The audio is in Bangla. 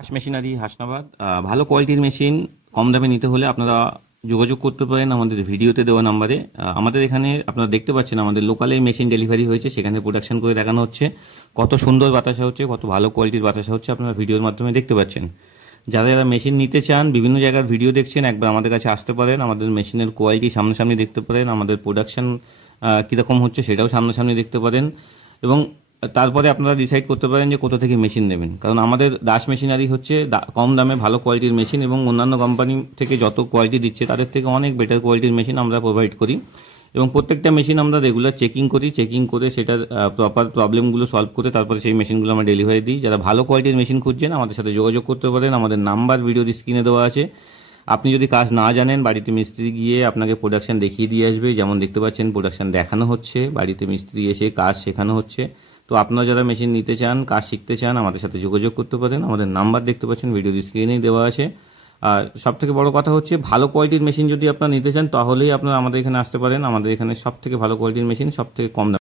হাস মেশিনারি হাসনাবাদ ভালো কোয়ালিটির মেশিন কম দামে নিতে হলে আপনারা যোগাযোগ করতে পারেন আমাদের ভিডিওতে দেওয়া নাম্বারে। আমাদের এখানে আপনারা দেখতে পাচ্ছেন আমাদের লোকালে মেশিন ডেলিভারি হয়েছে, সেখানে প্রোডাকশন করে দেখানো হচ্ছে, কত সুন্দর বাতাসা হচ্ছে, কত ভালো কোয়ালিটির বাতাসা হচ্ছে আপনারা ভিডিওর মাধ্যমে দেখতে পাচ্ছেন। যারা যারা মেশিন নিতে চান, বিভিন্ন জায়গার ভিডিও দেখছেন, একবার আমাদের কাছে আসতে পারেন, আমাদের মেশিনের কোয়ালিটি সামনাসামনি দেখতে পারেন, আমাদের প্রোডাকশন কীরকম হচ্ছে সেটাও সামনাসামনি দেখতে পারেন, এবং তারপরে আপনারা ডিসাইড করতে পারেন যে কোথা থেকে মেশিন নেবেন। কারণ আমাদের দাস মেশিনারি হচ্ছে কম দামে ভালো কোয়ালিটির মেশিন, এবং অন্যান্য কোম্পানি থেকে যত কোয়ালিটি দিচ্ছে তাদের থেকে অনেক বেটার কোয়ালিটির মেশিন আমরা প্রোভাইড করি। এবং প্রত্যেকটা মেশিন আমরা রেগুলার চেকিং করি, চেকিং করে সেটার প্রপার প্রবলেমগুলো সলভ করে তারপরে সেই মেশিনগুলো আমরা ডেলিভারি দিই। যারা ভালো কোয়ালিটির মেশিন খুঁজছেন আমাদের সাথে যোগাযোগ করতে পারেন, আমাদের নাম্বার ভিডিওর স্ক্রিনে দেওয়া আছে। আপনি যদি কাজ না জানেন, বাড়িতে মিস্ত্রি গিয়ে আপনাকে প্রোডাকশন দেখিয়ে দিয়ে আসবে। যেমন দেখতে পাচ্ছেন প্রোডাকশন দেখানো হচ্ছে, বাড়িতে মিস্ত্রি এসে কাজ শেখানো হচ্ছে। তো আপনারা যারা মেশিন নিতে চান, কাজ শিখতে চান, আমাদের সাথে যোগাযোগ করতে পারেন। আমাদের নাম্বার দেখতে পাচ্ছেন ভিডিওর স্ক্রিনেই দেওয়া আছে। আর সবথেকে বড় কথা হচ্ছে, ভালো কোয়ালিটির মেশিন যদি আপনারা নিতে চান তাহলেই আপনারা আমাদের এখানে আসতে পারেন। আমাদের এখানে সবথেকে ভালো কোয়ালিটির মেশিন সবথেকে কম দামে